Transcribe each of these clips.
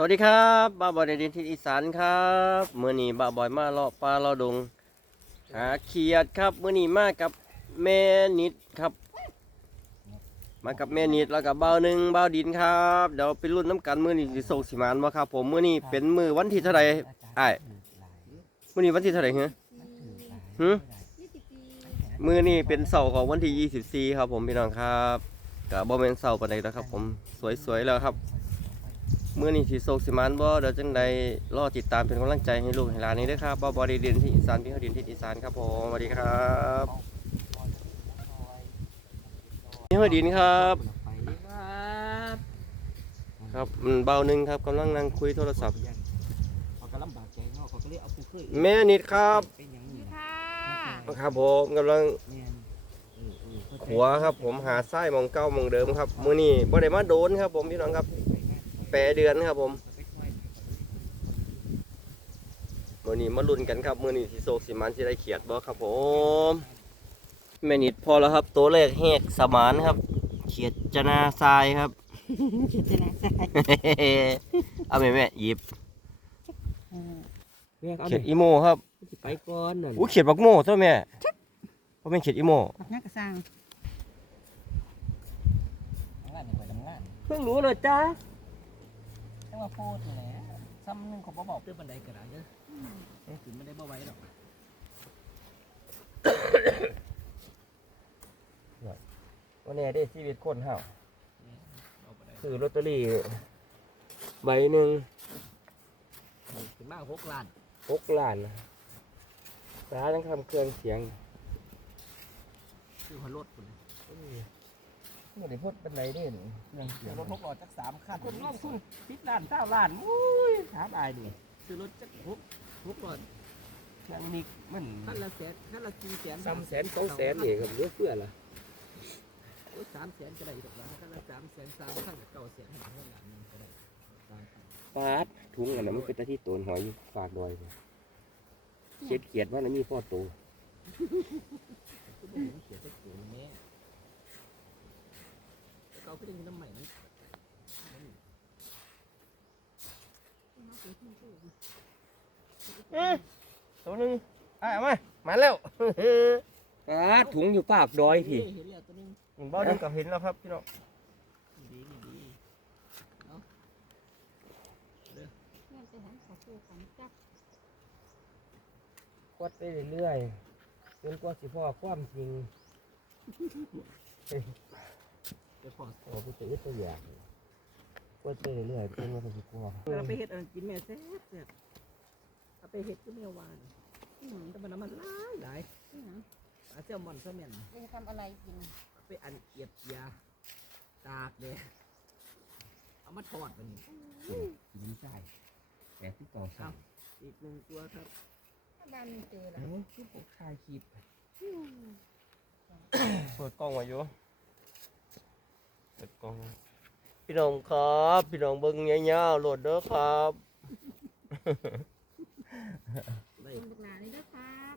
สวัสดีครับบ้าบอยในดินทิศอีสานครับมื่อนี้บ้าบอยมาเลาะปลาเลาะดงหาเขียดครับมื่อนี้มากับแม่นิดครับ มากับแม่นิดแล้วกับเบาหนึ่งเบาดินครับเดี๋ยวไปรุ่นน้ำกันมื่อนี้สิโศกสิมานบ่ครับ ผมมื่อนี้เป็นมือวันที่เท่าไหร่ไอ้ายมื่อนี้วันที่เท่าไหร่เหรอหืมือนี้เป็นเสาร์ของวันที่ 24 ครับ ผมพี่น้องครับกับบ่แม่นเสาร์ปานใดแล้วครับ ผมสวยๆแล้วครับ มื่อนี้สิโศกสิมานบ่เดี๋ยวจังใดรอติดตามเป็นกำลังใจให้ลูกให้หลานนี้ด้วยครับบ่บ่ได้เรียนที่อีสานพี่เขาเรียนที่อีสานครับผมสวัสดีครับพี่เขาดินครับ ครับครับอืมเบาหนึ่งครับกำลังนั่งคุยโทรศัพท์เขาก็ลำบากใจเนาะเขาก็เลยเอาไปเคยแม่นิดครับเป็นอย่างนี้ค่ะครับผมกำลังแม่นเออเออเข้าใจขัวครับ ผมหาไส้มองเก้ามองเดิมครับ มื้อนี้บ่ได้มาโดนครับ ผมพี่น้องครับ แปรเดือนครับผมมื้อนี้มาลุ้นกันครับมื้อนี้สิโศกสิมานสิได้เขียดบ่ครับผมแม่นิดพอแล้วครับ ตัวแรกแหกสมานครับ เขียดจนาทรายครับคิดจะนะใช่เอาแม่แม่หยิบแม่เอาเขียดไปอีโมครับไปก่อนนั่นอู้เขียดบักโมตัวแม่เพราะแม่นเขียดอีโมปักหน้ากระซังทำงานนี่ไปทำงานเพิ่งรู้เลยจ้าแต่ว่าพูดแหละซ้ำหนึงเขาบ่บอกเตื้อบันไดกระดาษเด้อเอ้ยถึงไม่ได้บ่ไว้หรอกวันนี้ได้ชีวิตคนเฮาเอาไปได้ซื้อลอตเตอรี่ใบหนึ่งถึงมากหกล้านหกล้านนะสาทั้งคำเครื่องเสียง คือหัวรถคุณ ไม่ได้พูดเป็นไรเด่นเครื่องเสียงรถหกล้อจักสามคันคนลงทุนสิบล้านเก้าล้านอุ้ยถามได้ดิซื้อรถจักหกหกล้อเครื่องนี้มันคันละแสนคันละสี่แสนซ้ำแสนสองแสนนี่ครับเยอะเพื่อละโอ้ยสามแสนก็ได้ดอกละคันละสามแสนสามคันละเก้าแสนหาเงินล้านหนึงก็ได้ตามกันฟาดถุงอันนั้นมันเป็นตะที่โตนหอยอยู่ฝากดอยเลยเขียดเขียดว่านั้นมีพ่อโตก็บ่เห็นเขียนสักตัวแม่แต่ เขาก็ยังมีน้ำใหม่นั้นตัวหนึ่งอะมามาแล้วฟาดถุงอยู่ปากดอยทีเห็นแล้วตัวนึงบ้านนึงก็เห็นแล้วครับพี่น้องดีดีดีเงื่อนไปหันเขาคู่กันจับกดไปเรื่อยๆจนกว่าสิพ่อความจริง เดี๋ยวพอโอ้พี่ตื้อตัวอย่างกดไปเรื่อยๆจนกว่าสิพ่อเราไปเห็ดอันกินแม่แซ่บแซ่บเอาไปเห็ดก็แม่วานที่หนังแต่มันน้ำมันหลายหลายที่หนังปลาแซลมอนซะแม่นจะทำอะไรกินเอาไปอันเอียดยาตากเลยเอามาทอดมันนี่กินใจแต่ที่ต่อสามอีกหนึ่งตัวครับถ้าบ้านมีเจอแล้วเอ้าคือพวกชายคลิปเปิดกล้องไว้อยู่ เปิดกล้องพี่น้องครับ พี่น้องเบิ้งเงี้ยๆโหลดเด้อครับได้กินลูกหลานนี่ด้วยครับ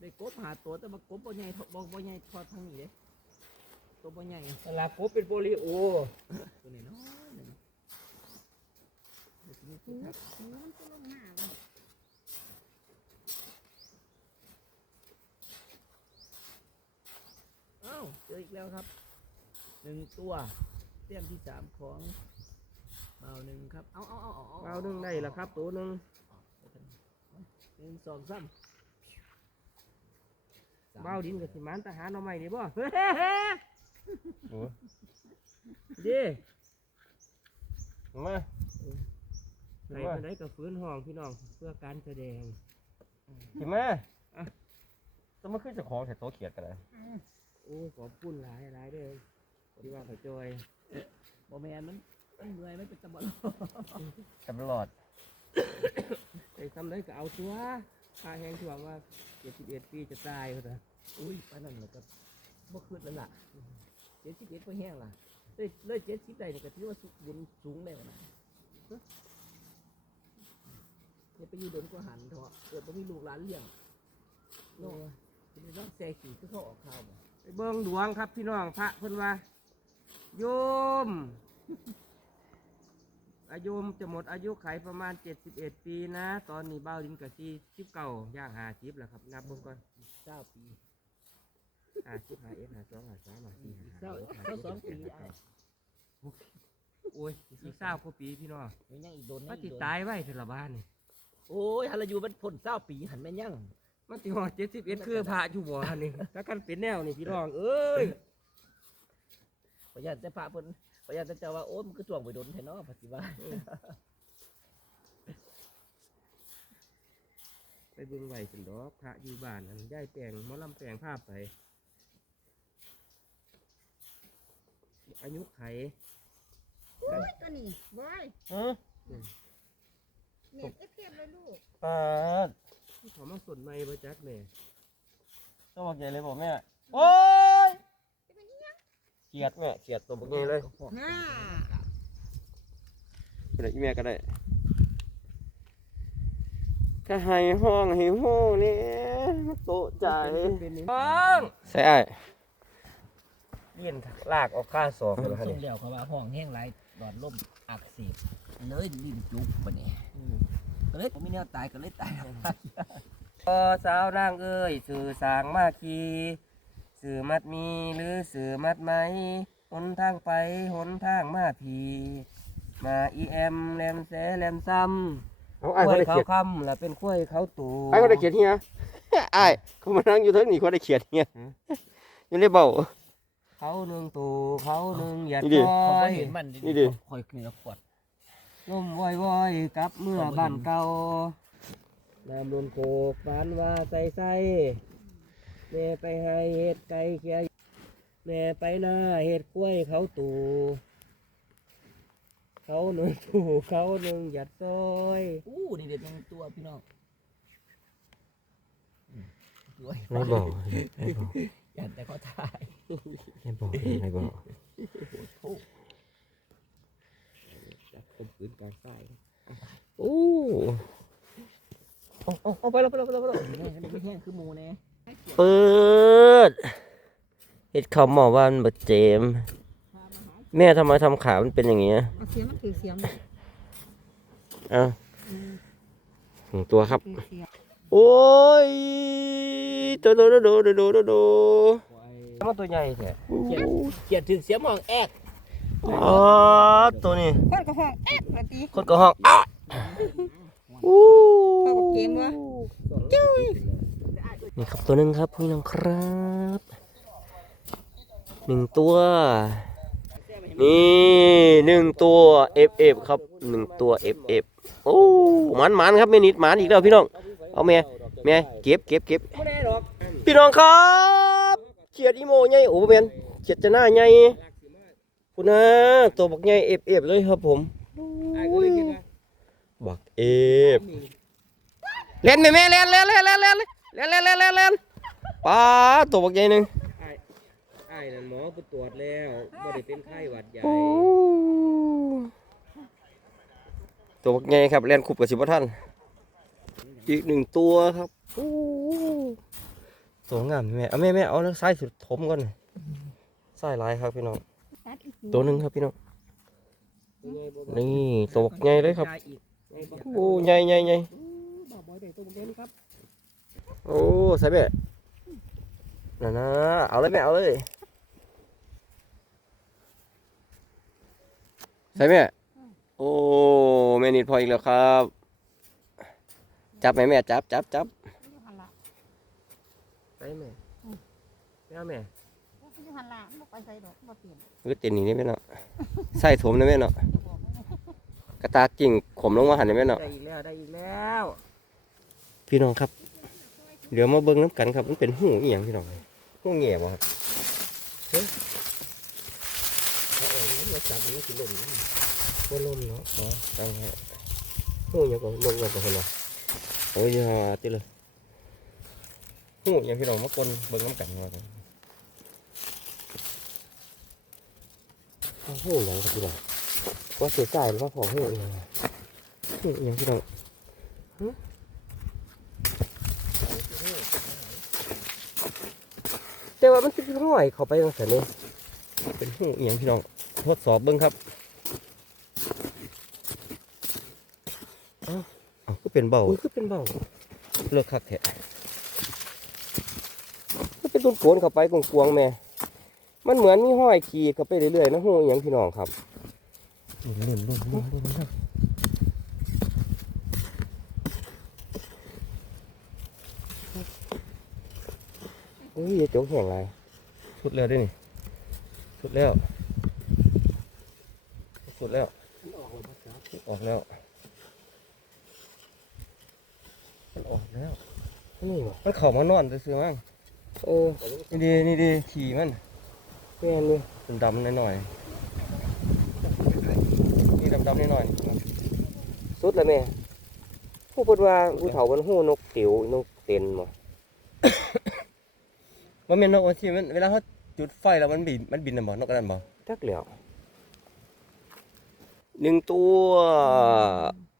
ได้กบหาตัวแต่ว่ากบบ่ใหญ่เท่าบ่บ่ใหญ่ทอดทางนี้เด้ตัวบ่ใหญ่เวลาปุ๊บเป็นโปลิโอตัวนี้น้อยหนึ่งเดี๋ยวจะมีหูที่ทักหูมันก็ลงหน้าเลยเอ้าเจออีกแล้วครับ หนึ่งตัวเต้มที่สามของเบาหนึ่งครับ เอาเอาเอาเอาเอาหนึ่งได้ละครับ ตัวหนึ่งหนึ่งสองสามเบ้าดินกับสิมันทหารเอาใหม่ดีบ่ดีมาใส่ไปได้กับฟื้นห้องพี่น้องเพื่อการแสดงกินมาต้องมาขึ้นจากของแต่โตเขียดกันเลยโอ้ยขอบคุณหลายหลายเด้อ ที่ว่าเขาจอยบอแมนมันมันเหนื่อยไม่เป็นตะบอลจับหลอดไปทำได้ก็เอาตัวค่าแห้งที่ว่าว่าเจ็ดสิบเอ็ดปีจะตายเขาเถอะอุ้ยปานนั้นแหละครับบ่คืดแล้วล่ะเจ็ดสิบเอ็ดก็แห้งล่ะเลยเลยเจ็ดสิบได้นี่ก็ถือว่าสุบุญสูงแล้วนะเนี่ยไปอยู่โดนก็หันเถอะเกิดบ่มีลูกหลานเลี้ยงเนาะจะมีร่างแซ่ขี่คือเขาออกข่าวบ่ไปเบิ่งดวงครับพี่น้องพระเพิ่นว่า โยมไออายุจะหมดอายุไขประมาณ71ปีนะ ตอนนี้เบ้าดินกับซีสิบเก่าย่างหาสิบแล้วครับ นับเบิ่งก่อนเก้าปีหาสิบหาเอ็ดหาสองหาสามหาสี่หาเก้าห้าเก้าสองปีหาไอ้โอ้ยอีกเศร้ากว่าปีพี่น้องไม่ยังอีกโดนมายังติอีดกโดนตายไว้เถอะละบ้านนี่โอ้ยฮัลโยูมันพ่นเก้าปีหันแม่นยังมันติหอด71คือพระอยู่บ่ฮันนี่ถ้ากันเป็นแนวนี่พี่น้องเอ้ย พยานแต่พระเพิ่นพยานแต่เจ้าว่าโอ้ยมันก็จ่วงไปโดนแท้เนาะปฏิบัติไปเบิ่งไว้สินดอกพระอยู่บ้านอันย่ายแปลงหมอลำแปลงภาพไป อายุไขโอ้ยตัวนี้บอยฮะเน็ตเอฟเอฟเลยลูกปาดที่เขามาสนไม่ประจักแม่ตัวบักใหญ่เลยบอกแม่ โอ้ยเขียดแม่เขียดตัวบักใหญ่เลยฮ่าก็ได้อีแม่ก็ได้ถ้าให้ห้องให้ห้องนี่มันโตใจป้องใส่ไอ้เลี้ยนลากออกข้าสองเลยส่งแล้วเขาว่าห้องแห้งไรหลอดลมอักเสบเลยลิ้นจุกปะเนี่ยก็เลยผมมีแนวตายก็เลยตายพอสาวนางเอ้ยสื่อสางมาคี สื่อมัดมีหรือสื่อมัดไหมหนทางไปหนทางมาพีมาอีแอมแลมแสแลมซ้ำเอากไอ้ล้เขาวยได้เขาเขียดคำและเป็นกล้วยเขาตูไอ้เขาได้เขียดเฮียไอ้เขามานั่งอยู่เทั้งนี้เขาได้เขียดเฮียอยู่ในเบ้า เขาหนึ่งตูเขาหนึ่งหยัดนี่ดิคผมอก็ยเห็นมันนี่ดิ คอยเหนือขวดล่มวอยวอยๆกับเมื่อบ้านเก่าน้ำลุนโคกบานว่าใส่ใส่ แม่ไปให้เห็ดไก่เขียแม่ไปหน้าเห็ดกล้วยเขาตูเขาหนึ่งตูเขาหนึ่งหยัดซอยอู้นี่เด็ดยังตัวพี่น้องอืมด้วยในเบ้าอยากแต่เขาถ่ายในเบ้าในเบ้าจับผมปืนกลางไส้โอ้เอาเอาเอาไปแล้วไปแล้วไปแล้วไปแล้วแม่นี่แห้งคือหมูแน่ เปิดเห็ดเขาหมอว่ามันบาดเจม แม่ทำไมทำขา มันเป็นอย่างเงี้ยเอาสียมันถือเสียมอะถึงตัวครับ ถือเสียมโอ้ยโดโดโดโดโดโดโดมันตัวใหญ่แท้เขียนถึงเสียมองแอกอ๋อตัวนี้คนก็ห้องแอ๊ะมาตีคนก็ห้องอ้าวอู้เกม นี่ครับตัวหนึ่งครับพี่น้องครับหนึ่งตัว นี่หนึ่งตัว F F ครับหนึ่งตัว F F โอ้หมันหมันครับแม่นิดหมันอีกแล้วพี่น้องเอาแม่แม่เก็บเก็บเก็บพี่น้องครับเขียดอีโมใหญ่โอ้บ่แม่นเขียดจะหน้าใหญ่คุณนะตัวบักใหญ่เอฟเอฟเลยครับผมไอ้ก็เลยคิดว่าบักเอฟเล่นแม่แม่เล่นเล่นเล่นเล่น เล่นเล่นเล่นเล่นเล่นเล่นปลาตัวบักใหญ่หนึ่งไอ้ไอ้นั่นหมอไปตรวจแล้วไม่ได้เป็นไข้หวัดใหญ่ โอ้ตัวบักใหญ่ครับเล่นคุบกับสิบท่านอีกหนึ่งตัวครับโอ้สวยงามแม่เอาแม่แม่เอาแล้วไส้สุดทมก่อนไส้ลายครับพี่น้องตัดอีกตัวหนึ่งครับพี่น้อง นี่ตัวบักใหญ่เลยครับ โอ้ใหญ่ใหญ่ใหญ่ โอ้ใส่แม่น่ะนะเอาเลยแม่เอาเลยใส่แม่โอ้แม่นิดพออีกแล้วครับ จับแม่แม่จับจับจับอยู่หันละไปแม่ไปเอาแม่อยู่หันละบ่ไปใส่ดอกบ่เปลี่ยนเออเต็นนี่ได้ไหมเนาะใส่ถมได้ไหมเนาะจะบอกว่ากระตากกิ่งขมลงมาหันได้ไหมเนาะได้อีกแล้วได้อีกแล้ว พี่น้องครับ เดี๋ยวมาเบิ่งน้ำกันครับมันเป็นหูเอียงพี่น้องหูแง่บ่ครับเฮ้ยเอาออกมาจับนี่สิล่นนะว่าลมเนาะอ๋อตั้งฮะหูยังก็ลมกันตัวคนละโอ้ยอย่าติเลยหูยังพี่น้องมากลนเบิ่งน้ำกันว่ากันหูยังครับพี่น้องว่าเสียใจหรือว่าพอหูยังหูยังพี่น้อง แต่ว่ามันเป็นร้อยเข้าไปตั้งแต่นี้เป็นหูเอียงพี่น้องทดสอบเบิ้งครับอ้าก็เป็นเบาก็เป็นเบาเลิกคักแท้ก็เป็นต้นโขนเข้าไปกวงแม่มันเหมือนมีห้อยขีดเข้าไปเรื่อยๆนะหูเอียงพี่น้องครับลุ่นลุ่นลุ่นลุ่น อ้ยอย่าจงแห้งไรสุดแล้วเด้วยนี่สุดแล้ว สุดแล้วออกแล้วมันออกแล้วนี่บ่มันเข่ามานอนซื้อๆมั้งเออนี่ดีนี่ดีขี่มันแม่นเลยดำดำๆหน่อยๆนี่ดำดำๆหน่อยสุดแล้วแม่ผู้เพิ่นว่าผู้เฒ่ามันฮู้นกติ๋วนกเต็นบ่ๆ ว่าเมนนกว่าที่มันเวลาเขาจุดไฟแล้วมันบินมันบินน่ะบ่นกกระนั้นบ่จักแล้วหนึ่งตัว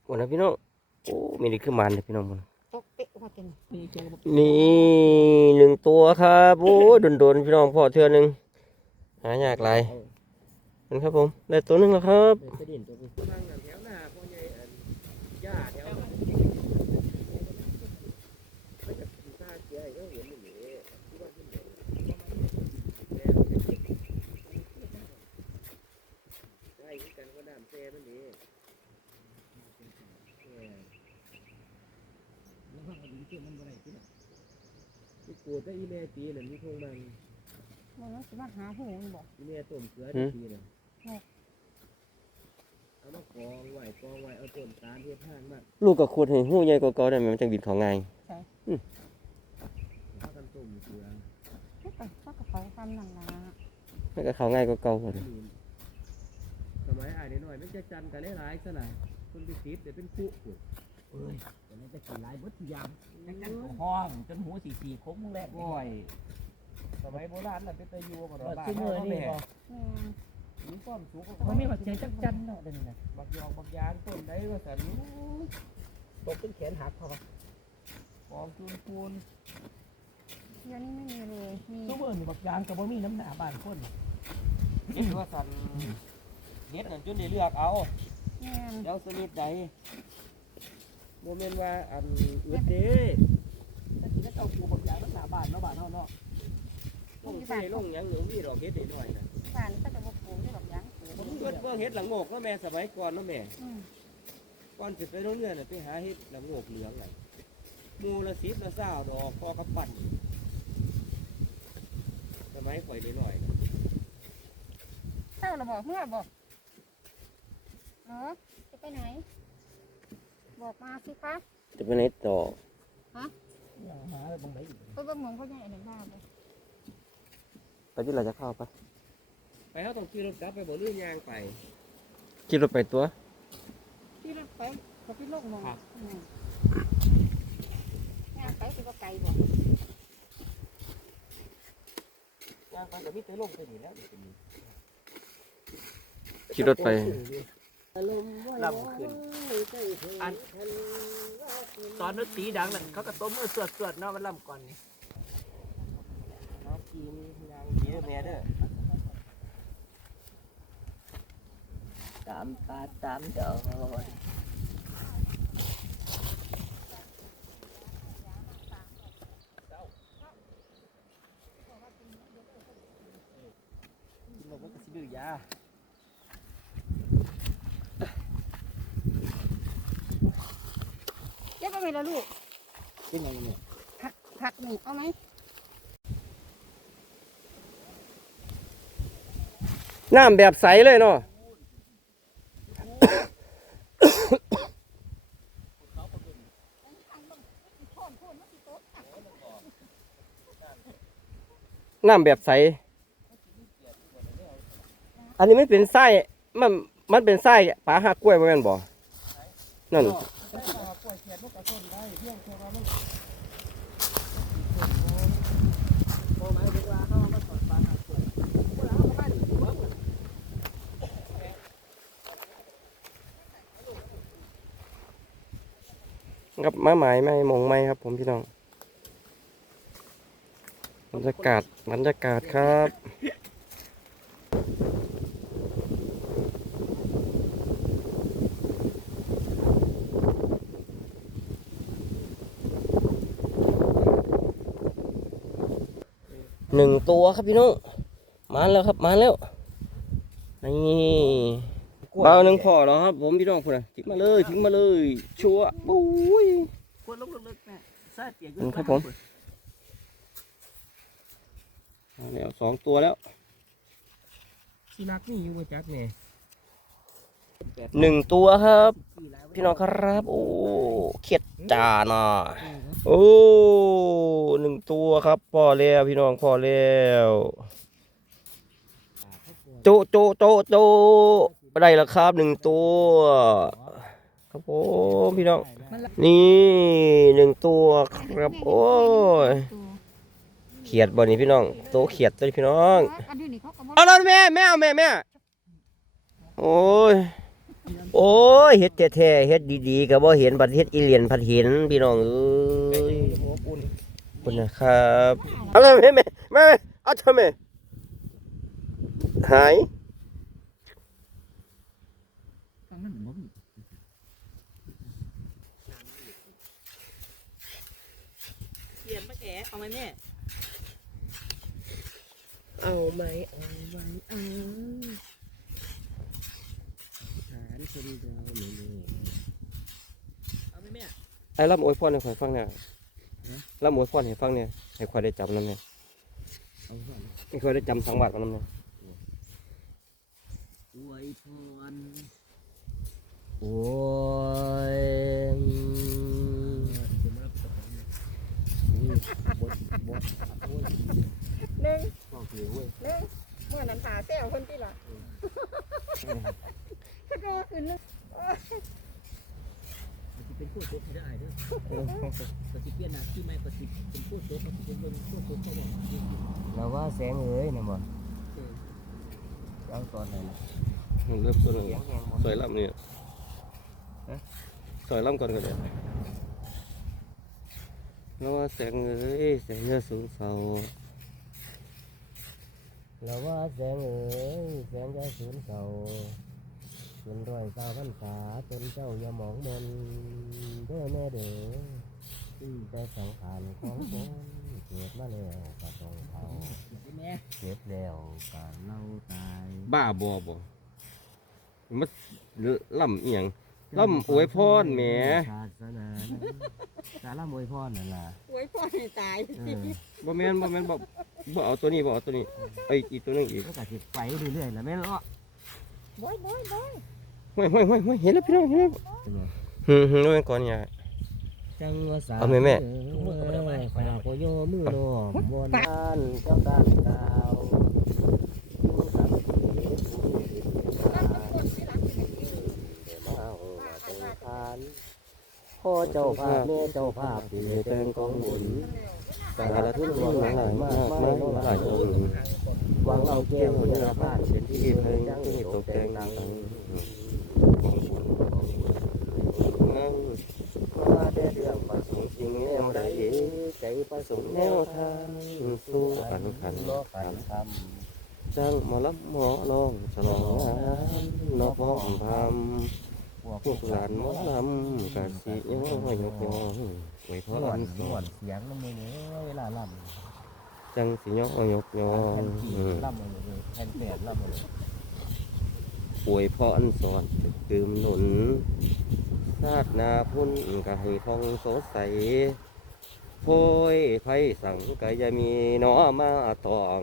วันนะพี่น้องโอ้มีนี่คือมันเลยพี่น้องมันตกเป๊ะว่าจังนี่เจอบ่นี่หนึ่งตัวครับโอ้โดนๆพี่น้องพอเทื่อหนึงหายากหลายนั่นครับผมได้ตัวหนึงแล้วครับ ไปดินตัวนี้นั่งกันแถวหน้าพ่อใหญ่อันย่าแถวนั้นมันก็สิท่าเสียให้เขาเห็นนี่แหละที่ว่าเพิ่นเห็นแล้วจะเก็บได้คือกันว่าน้ำแซ่นั่นเองเออแล้วว่าเอาดินเก็บมันบ่ได้ที่น่ะ ที่กูได้อีแม่ตีนั่นมีโครงมันมันสิมาหาหูมันบอกอีแม่ต้มเกลือได้ปีน่ะเอามากองไว้กองไว้เอาต้นตาลเทียบห้างมากลูกกับขวดให้หู้ใหญ่กว่าเก่าได้ไหมมันจังบินเขาง่ายถ้ากันต้มเกลือไม่ไปถ้ากระเป๋าทำหนังนะมันก็เขาง่ายกว่าเก่าพุ่นนี่สมัยอ่านน้อยๆมันจะจันกันหลายๆซะหน่อยคนไปติดเดี๋ยวเป็นคุขุด เอ้ยแต่ไม่จะกินหลายเบิดทุกอย่างจังจังก็ห้องจนหูสีสีคมมึงแรกก้อยสมัยโบราณน่ะเป็นตะยูกับเอเราอบ้านคือมือเขานี่แม่บ่แม่มีต้นสูงกว่ามันมีหัวใจจักจันเนาะเดี๋ยวนี้นะบักยองบักยางต้นได้ก็สันตกเป็นแขนหักเขาปะฟองจูนปูนเดี๋ยวนี้ไม่มีเลยมีตัวเบอร์นี่บักยางกับบ่มีน้ำหนาบ้านคนเฮ็ดว่าสันเฮ็ดนั่นจนได้เลือกเอาแม่แล้วชนิดใด โมเมนต์ว่าอันอึดเด้แต่ที่นั่นเอาปลูบักยางน้ำหนาบานเนาะบานเฮาเนาะลงเซ่ลงหยังหนูมีดอกเฮ็ดได้หน่อยนะบ้านก็จะมาปลูกได้แบบยังปลูกผมเกิดเบิ่งเฮ็ดหลังโงกเนาะแม่สมัยก่อนเนาะแม่ อืมก่อนสิไปโรงเรียนน่ะไปหาเฮ็ดหลังโงกเหลืองน่ะหมูละสิบละเศร้าดอกพอกระปั่นสมัยข่อยได้หน่อยน่ะเจ้าเราบอกเมื่อบอกเออจะไปไหน บอกมาสิคะจะไปไหนต่ออย่างหาบางไหนอีกไปเบิ่งเมืองเขาใหญ่หนึ่งบ้านเลยไปที่เราจะเข้าไปไปเขาต้องขี่รถกลับไปบ่ลื่นยางไป ขี่รถไปตัว ที่รถไปเขาพี่โลกมองครับ อืมงานไปคือว่าไกลบ่ยางไปก็มีแต่ลงไปนี่แล้วนี่เป็นนี่ขี่รถไป ลำขึ้น อันตอนดนตรีดังนั่นเขาก็ต้มมือสวดสวดๆเนาะมันลำก่อนนี่เอากินยางเยอะแม่เด้อตามตาตามดอกบอกว่าก็สิดื้อยา เจ๊ไปไหนล่ะลูกเป็นยังไงเนี่ยผักหนึ่งเอาไหมน้ำแบบใสเลยเนาะน้ำแบบใส อันนี้มันเป็นไส้มัน มันเป็นไส้ปลาหักกล้วยบ่แม่นบ่นั่น ครับมาหมายไม่มองไม่ครับ ผมพี่น้องบรรยากาศบรรยากาศครับหนึ่งตัวครับพี่น้องมาแล้วครับมาแล้วนี่เบาหนึ่งพอแล้วครับ ผมพี่น้องคนน่ะทิ้งมาเลยทิ้งมาเลย ชัวร์ ม่ซาเตียงอืมครับผมมาแล้วสองตัวแล้วที่รักนี่อยู่บ่จักแม่หนึ่งตัวครับ พี่น้องครับ โอ้เขียดจาน่ะโอ้หนึ่งตัวครับพอแล้วพี่น้องพอแล้วโจโจโจโจได้แล้วครับหนึ่งตัว ครับผมพี่น้องนี่หนึ่งตัวครับโอ้ยเขียดบ่นี่พี่น้องโตเขียดตัวนี้พี่น้องอันนี้นี่เขาก็บ่เอาแล้วแม่แม่เอาแม่แม่โอ้ยโอ้ยเฮ็ดแท้ๆเฮ็ดดีๆก็บ่เห็นบัดเฮ็ดอีเลียนพัดเห็นพี่น้องเอ้ยขอบคุณนะครับเอาเลยแม่แม่แม่เอาเถอะแม่หาย ฟังนั่นบ่มี เขียน มาแกะเอาไหมแม่เอาไหมเอาไหมเอาหาที่คนเดียวนี่เอาไหมแม่ไอ้รับอวยพรให้ข่อยฟังเนี่ยรับอวยพรให้ฟังเนี่ยให้ข่อยได้จำนำเนี่ยเอาก่อนให้ข่อยได้จำสังวาสมันนำเนี่ยอวยพร โอ้ยหนึ่งบอกเลยเว้ยหนึ่งเมื่อนั้นหาแซวคนที่ละก็รอขึ้นนึงมันสิเป็นผู้โชคให้ได้เด้อก็สิเปลี่ยนหน้าที่ใหม่ก็สิเป็นผู้โชคก็สิเป็นเบิ่งผู้โชคให้ได้เราว่าแสงเอ้ยนะบ่เอาตอนไหนนะเริ่มต้นเลยเสียงแหงบ่สวยลำเนี่ยสวยล่ำก่อนก็ได้ แล้วว่าแสงเอ้ยแสงเนื้อสูงเสาเราว่าแสงเอ้ยแสงจะสูญเศร้าเป็นร้อยเศร้าพันษาจนเจ้าอย่าหมองมนเด้อแม่เด้อที่แต่สังขารของผมเกิดมาแล้วก็ต้องเผาแม่เจ็บแล้วก็เล่าตาย บ้าบอบ่มันล่ำเอียง ล่ำอวยพรแหมศาสนาสาระมวยพรนั่นล่ะอวยพ่อให้ตายเออบ่แม่นบ่แม่นบ่บ่เอาตัวนี้บ่เอาตัวนี้ไอ้ยอีกตัวหนึงอีกมันก็สิไปเรื่อยๆแหละแม่นเนาะบอยบอยบอยห้วยห้วยห้วยห้วยเห็นแล้วพี่น้องเห็นแล้วเป็นไงฮึฮึนู่นก่อนอย่าจังว่าสาเอาแม่แม่ฝากโยมือน้อมบนบ้านเจ้าด้านดาวสักทีผู้ นั่นเป็นคนที่รักที่ดี มาหัวจังทานพ่อเจ้าภาพแม่เจ้าภาพที่แต่งกองบุญสารทุนหลวงหลายมากมายหลายองค์วางเอาแก้วคุณภาพเป็นที่เพลงงจังตกแต่แต่งนั่งมาได้เรื่องประสงค์จริงแนวใดใจประสงค์แนวทางสู่อันขันล้อขันทจ้างหมอลำหมอลองฉลองงานนอกพ้อมพำำ พวกพวกหลานหมอลำกะสิย้อยยกยอไว้พหอล่อนนสหอนเสียงน้ำมือเนี้ยเวลาลำจังสิย้อยยกยอแผ่นจีอืมล่ำเลยแผ่นแปดลำมาเลยป่วยพรสอนตึกตืมหนุนชาตินาพุ่นกะให้ทองโสดใสโพยไผสั่งกะยามีหนอมาตอง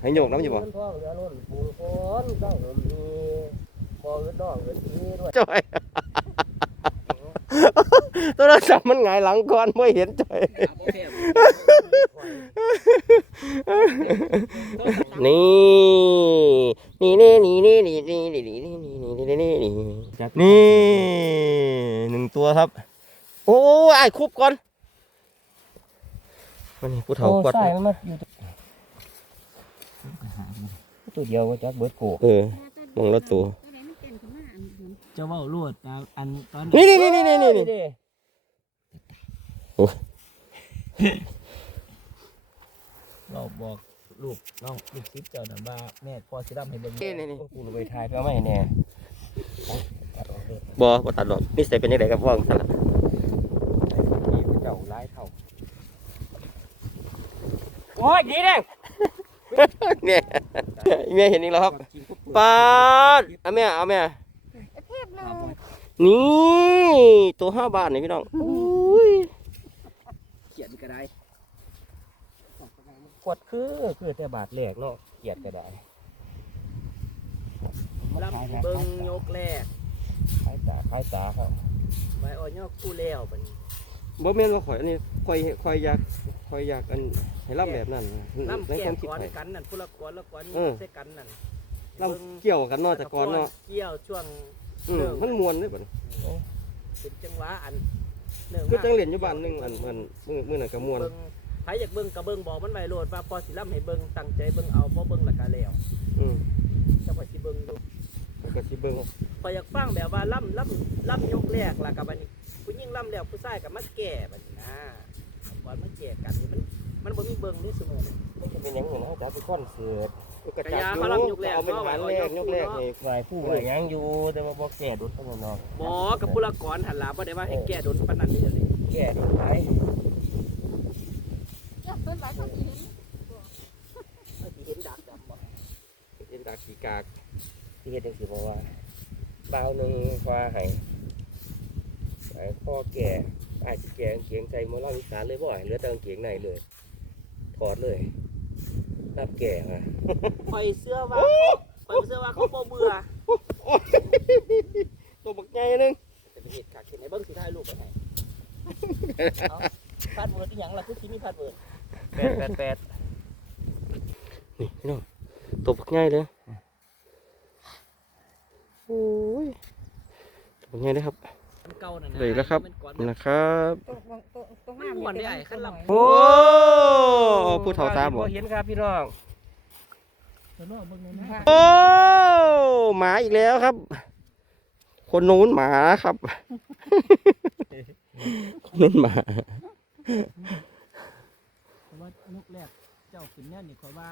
ให้โยกน้ำอยู่บ่ เงินทองเหลือล้นปูนฝนเจ้าห่มมีบ่เงินดอกเงินทีด้วยจอยโทรศัพท์มันหงายหลังก่อนไม่เห็นจอยบ่แซ่บนี่นี่นี่นี่นี่นี่นี่นี่นี่นี่นี่นี่นี่นี่หนึ่งตัวครับ โอ้ยไอ้คุบก่อนมันนี่ผู้เฒ่ากวาดใส่มันมาอยู่ตัวเดียวก็จักเบิดโกเออมองละตัว เดียวเจ้าเว้าลวดตามอันตอนนี่นี่นี่นี่นี่นี่เราบอกลูกน้องลูกศิษย์เจ้าน่ะว่าแม่พอสิรับให้เบิ่งนี่นี่นี่กูไปทายเพื่อไม่แน่บ่บ่ตัดดอกนี่ใส่เป็นยังไงครับว่างสั่นละเจ้าร้ายเท่าโอ้ยดีเด้งเนี่ยแม่เห็นอีกแล้วครับปาดเอาแม่เอาแม่เทพเลย นี่ตัวห้าบาทนี่พี่น้องอุ้ยเขียนก็ได้กดคือคือแต่บาทแรกเนาะเกลียดก็ได้ลำเบิ่งยกแรกขายตาขายตาครับไว้อ่อนยอกคู่แล้วบัดนี้บ่แม่นว่าข่อยอันนี้ข่อยข่อยอยากข่อยอยากอันให้รับแบบนั้นนะลำในแก่ความคิดก้อนข่อยกันนั่นผู้ละก้อนละก้อนเออใส่กันนั่นลำเกี่ยวกันเนาะจากก่อนเนาะเกี่ยวช่วง อืมมันม่วนเด้อบัดนี้เป็นจังหวะอันเนื่องคือมาจังเล่นอยู่บ้านหนึงอันมันมื้อมื้อนั้นก็ม่วน เบิ่งใครอยากเบิ่งก็เบิ่งบอกมันไว้โลดว่าพอสิล่ำให้เบิ่งตั้งใจเบิ่งเอาบ่เบิ่งและก็แล้วอืมจะพอสิเบิ่งดูแล้วก็สิเบิ่งพอยอยากฟังแบบว่าล่ำล่ำล่ำยกแรกล่ะกับบัดนี้ผู้หญิงล่ำแล้วผู้ชายก็มาแก่บัดนี้นะก่อนมาแก่กันนี่มันมันบ่มีเบิ่งนี่สมมุติ มันจะเป็นหยังไงเนาะจ้าเป็นคอนเสิร์ต กระกระจับยาอยู่เขาลำยกแรกเอาเป็นหวานแรกยกแรกนี่ไหวผู้ไหวหยังอยู่แต่ว่าบ่แก่ดุดเท่านั้นเนาะบ่กับผู้ละก่อนหันหลังบ่ได้ว่าให้แก่โดนปานนั้นเด้อเลยแก่ดุดไปเพิ่นว่าเขาสิเห็นเขาสิเห็นดักดำบ่เห็นตาขี้กากที่เฮ็ดจังซี่บ่ว่าบ่าวหนึงว่าให้ไอ้พ่อแก่อาจสิแก่กางเกงใจหมอลำอีสานเลยบ่ให้เหลือแต่กางเกงในเลยถอดเลย รับแก่มาข่อยเสื้อว่าเขาข่อยเสื้อว่าเขาบ่เบื่อตัวบักใหญ่นึงจะไปเฮ็ดคักเฮ็ดให้เบิ่งสิถ่ายรูปไปให้เอาพาดเวิร์ดอีหยังล่ะคือสิมีพาดเวิร์ดแปดแปดแปดนี่พี่น้องตัวบักใหญ่เลยโอ้ยตัวบักใหญ่เลยครับ เก่านั่นนะเลยแล้วครับมันก่อนนะครับตัวตัวตัวมันม่วนได้ไอ้คันลำโอ้ผู้เฒ่าตาบอกเห็นครับพี่น้องเดี๋ยวน้องเบิ่งหน่อยนะโอ้หมาอีกแล้วครับ คนนู้นหมาครับคนนู้นหมาแต่ว่านุกแรกเจ้าขึ้นเนี่ยนี่ข่อยว่า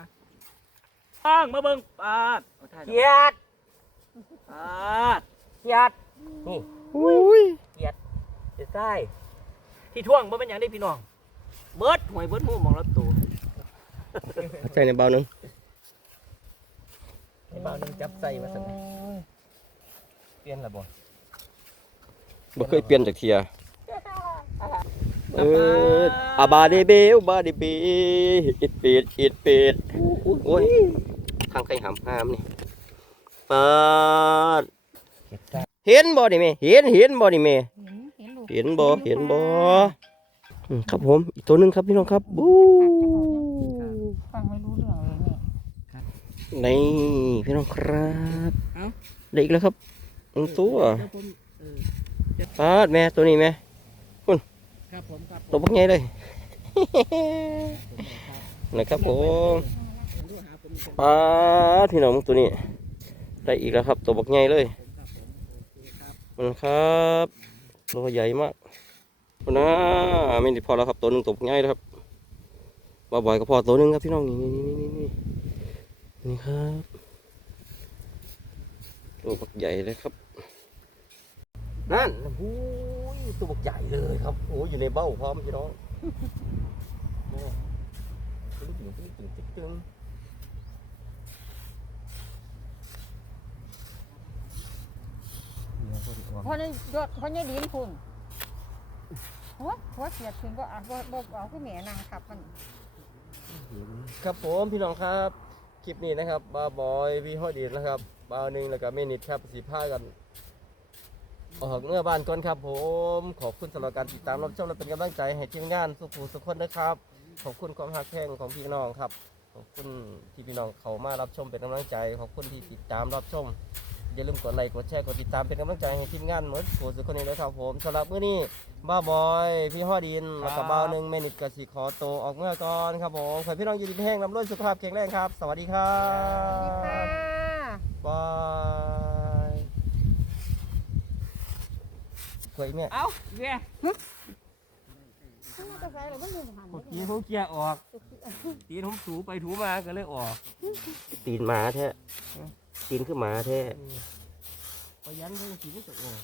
อ้างมาเบิ่งปาดเอาถ่ายเกียดปาดเกียดนี่อุ้ยจะใต้ที่ท่วงบ่เป็นหยังได้พี่น้อง เบิดหวยเบิดหมู่หมองละตัวใจในเบาหนึงไอ้บ่าวนึงจับใส่มาซั่นเปลี่ยนและบ่บ่เคยเปลี่ยนจากเทียเอออาบาเดเบลบาเดเบอิดเป็ดอิดเป็ดโอ้ยทางใครหามหามนี่ปาดเกียดใต้ เห็นบ่นี่แม่เห็นเห็นบ่นี่แม่เห็นเห็นลูกเห็นบ่เห็นบ่อืมครับผมอีกตัวหนึงครับพี่น้องครับบู๊ฟังไม่รู้เรื่องเลยเนี่ยนี่พี่น้องครับเอ้าได้อีกแล้วครับหนึ่งตัวเดี๋ยวผมเออปาดแม่ตัวนี้แม่ครับผมครับผมตัวบักใหญ่เลยนะครับผมผมดูหาผมผมปาดพี่น้องตัวนี้ได้อีกแล้วครับตัวบักใหญ่เลยครับผมโอ คครับมันครับตัวใหญ่มากนะไม่ด้พอแล้วครับตัวหนึ่งตัวบักใหญ่แล้วครับบ่บ่อยก็พอตัวหนึ่งครับพี่น้องนี่นี่นี่นี่นี่นี่ครับตัวบักใหญ่เลยครับ นั่นโอ้ยตัวบักใหญ่เลยครับโอ้ยอยู่ในเบ้าพร้อมพี่น้องนี่ตึ้งตึ้งตึ้งตึ้งตึ้ง ตึ้งเพราะในยอดเพราะนี่ดินคุณหัวหัวเสียดขึ้นบ่อะบ่บ่เอาคือแม่นางขับมันครับผมพี่น้องครับ คลิปนี้นะครับบาบอยวีฮอดีนะครับบาวหนึ่งแล้วก็เมนิดครับสีผ้ากันออกเมื่อบ้านก่อนครับ ผมขอบคุณสำหรับการติดตามรับชมและเป็นกำลังใจให้ทีมงานสุขูสุขคนนะครับ ขอบคุณความหักแข้งของพี่น้องครับขอบคุณที่พี่น้องเขามารับชมเป็นกำลังใจ ขอบคุณที่ติดตามรับชม อย่าลืมกดไลค์กดแชร์กดติดตามเป็นกำลังใจให้ทีมงานเหมือนสุขสุขคนนี้นะครับผมสำหรับมื้อนี้บ้าบอยพี่ฮอดินแล้วก็บ้าวหนึ่งเมนิดกสิขอโตวออกเมื่อก่อนครับผมขอให้พี่น้องอยู่ดีมีแห้งลำรวยสุขภาพแข็งแรงครับ สวัสดีครัสวัสดีค่ะบ บายสวยแม่เอ้าแย่ข้างหน้าจะใส่หรือว่ามันหันเมื่อกี้ผมเกียร์ออกตีนผมถูไปถูมาก็เลยออก ตีนหมาแท้ ตีนคือหมาแท้พอยันเพิ่งสีก็จะออก